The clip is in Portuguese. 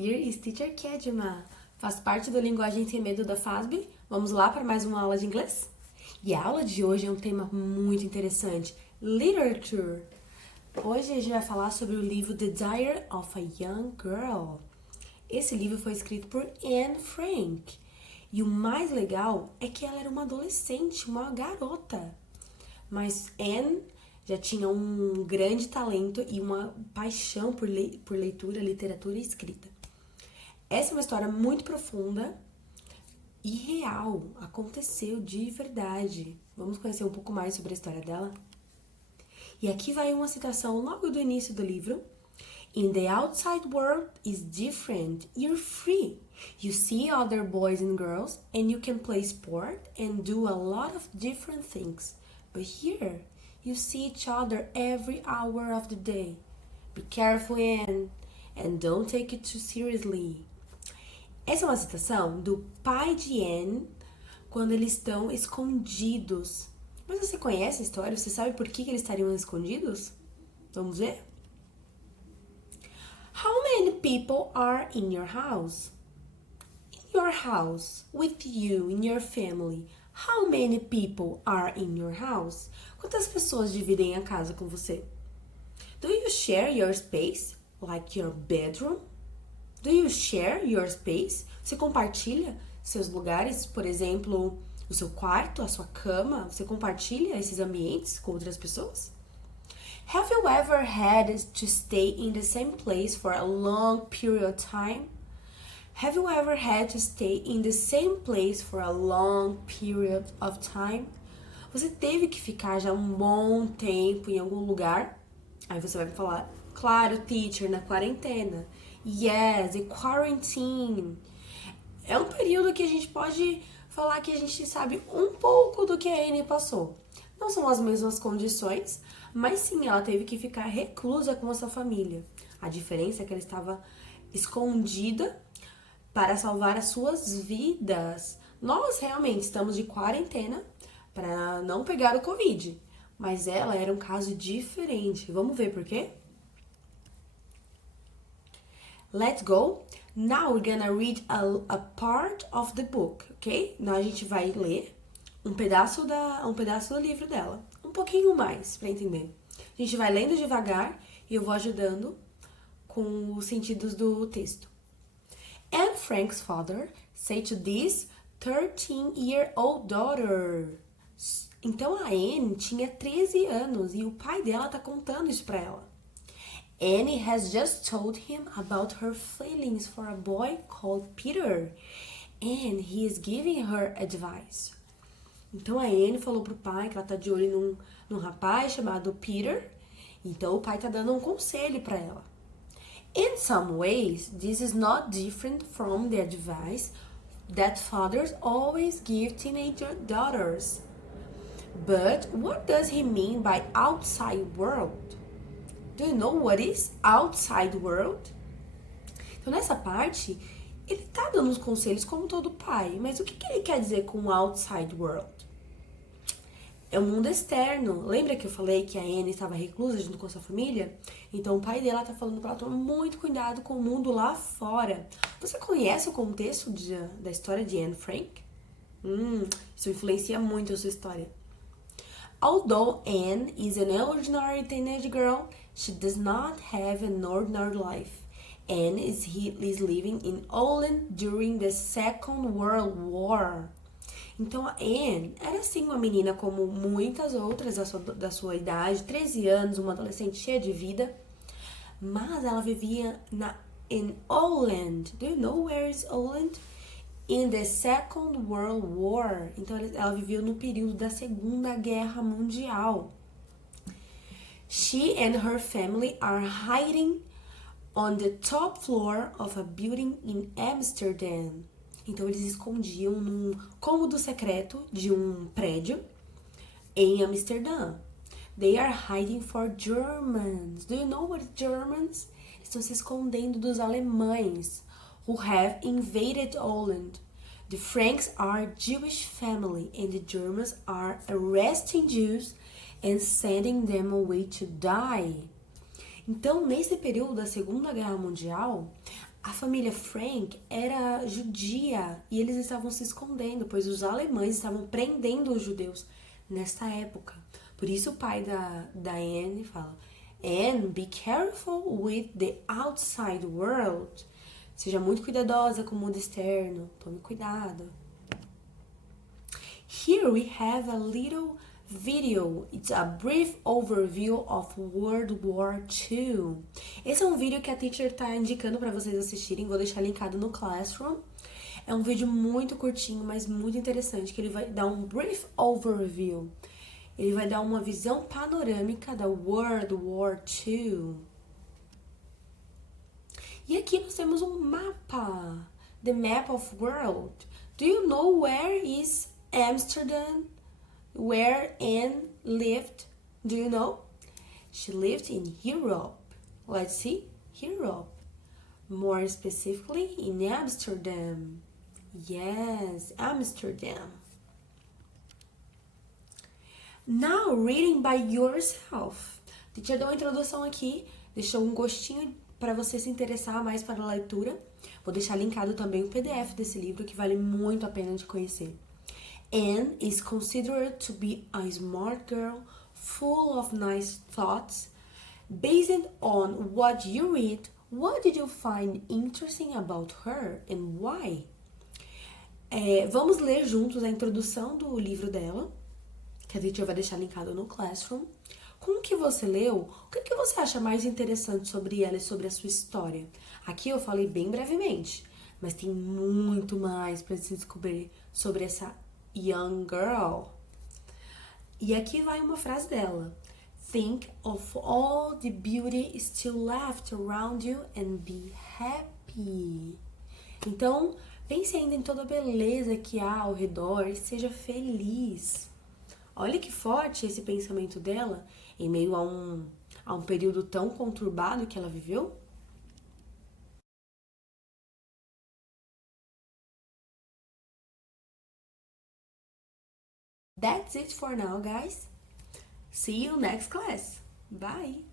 Here is Teacher Kedma. Faz parte do Linguagem Sem Medo da FASB. Vamos lá para mais uma aula de inglês? E a aula de hoje é um tema muito interessante, Literature. Hoje a gente vai falar sobre o livro The Diary of a Young Girl. Esse livro foi escrito por Anne Frank. E o mais legal é que ela era uma adolescente, uma garota. Mas Anne já tinha um grande talento e uma paixão por leitura, literatura e escrita. Essa é uma história muito profunda e real. Aconteceu de verdade. Vamos conhecer um pouco mais sobre a história dela? E aqui vai uma citação logo do início do livro. In the outside world is different. You're free. You see other boys and girls and you can play sport and do a lot of different things. But here, you see each other every hour of the day. Be careful, Anne, and don't take it too seriously. Essa é uma citação do pai de Anne quando eles estão escondidos. Mas você conhece a história? Você sabe por que eles estariam escondidos? Vamos ver? How many people are in your house? In your house, with you, in your family. How many people are in your house? Quantas pessoas dividem a casa com você? Do you share your space, like your bedroom? Do you share your space? Você compartilha seus lugares, por exemplo, o seu quarto, a sua cama? Você compartilha esses ambientes com outras pessoas? Have you ever had to stay in the same place for a long period of time? Have you ever had to stay in the same place for a long period of time? Você teve que ficar já um bom tempo em algum lugar? Aí você vai me falar, claro, teacher, na quarentena. Yes, the quarantine. É um período que a gente pode falar que a gente sabe um pouco do que a Anne passou. Não são as mesmas condições, mas sim, ela teve que ficar reclusa com a sua família. A diferença é que ela estava escondida para salvar as suas vidas. Nós realmente estamos de quarentena para não pegar o Covid, mas ela era um caso diferente. Vamos ver por quê? Let's go. Now we're gonna read a part of the book, ok? Então a gente vai ler um pedaço do livro dela, um pouquinho mais para entender. A gente vai lendo devagar e eu vou ajudando com os sentidos do texto. Anne Frank's father said to this 13-year-old daughter. Então a Anne tinha 13 anos e o pai dela tá contando isso para ela. Anne has just told him about her feelings for a boy called Peter, and he is giving her advice. Então a Anne falou pro pai que ela tá de olho num rapaz chamado Peter, então o pai tá dando um conselho para ela. In some ways, this is not different from the advice that fathers always give teenage daughters. But what does he mean by outside world? Do you know what is outside world? Então, nessa parte, ele tá dando uns conselhos como todo pai. Mas o que ele quer dizer com outside world? É o mundo externo. Lembra que eu falei que a Anne estava reclusa junto com a sua família? Então, o pai dela tá falando para ela tomar muito cuidado com o mundo lá fora. Você conhece o contexto da história de Anne Frank? Isso influencia muito a sua história. Although Anne is an ordinary teenage girl, she does not have an ordinary life. Anne is living in Holland during the Second World War. Então a Anne era sim uma menina como muitas outras da sua idade, 13 anos, uma adolescente cheia de vida, mas ela vivia in Holland. Do you know where is Holland? In the Second World War. Então ela viveu no período da Segunda Guerra Mundial. She and her family are hiding on the top floor of a building in Amsterdam. Então eles escondiam num cômodo secreto de um prédio em Amsterdã. They are hiding for Germans. Do you know what Germans? Estão se escondendo dos alemães who have invaded Holland. The Franks are a Jewish family and the Germans are arresting Jews and sending them away to die. Então, nesse período da Segunda Guerra Mundial, A família Frank era judia e eles estavam se escondendo, pois os alemães estavam prendendo os judeus nesta época. Por isso o pai da Anne fala: Anne, be careful with the outside world. Seja muito cuidadosa com o mundo externo. Tome cuidado. Here we have a little video. It's a brief overview of World War II. Esse é um vídeo que a teacher tá indicando para vocês assistirem. Vou deixar linkado no Classroom. É um vídeo muito curtinho, mas muito interessante, que ele vai dar um brief overview. Ele vai dar uma visão panorâmica da World War II. E aqui nós temos um mapa. The map of world. Do you know where is Amsterdam? Where Anne lived? Do you know? She lived in Europe. Let's see. Europe. More specifically, in Amsterdam. Yes, Amsterdam. Now, reading by yourself. A teacher deu uma introdução aqui, deixou um gostinho para você se interessar mais para a leitura. Vou deixar linkado também o PDF desse livro, que vale muito a pena de conhecer. Anne is considered to be a smart girl, full of nice thoughts. Based on what you read, what did you find interesting about her and why? Vamos ler juntos a introdução do livro dela, que a teacher vai deixar linkado no Classroom. Com o que você leu, o que você acha mais interessante sobre ela e sobre a sua história? Aqui eu falei bem brevemente, mas tem muito mais para se descobrir sobre essa young girl. E aqui vai uma frase dela. Think of all the beauty still left around you and be happy. Então, pense ainda em toda a beleza que há ao redor e seja feliz. Olha que forte esse pensamento dela em meio a um período tão conturbado que ela viveu. That's it for now, guys. See you next class. Bye.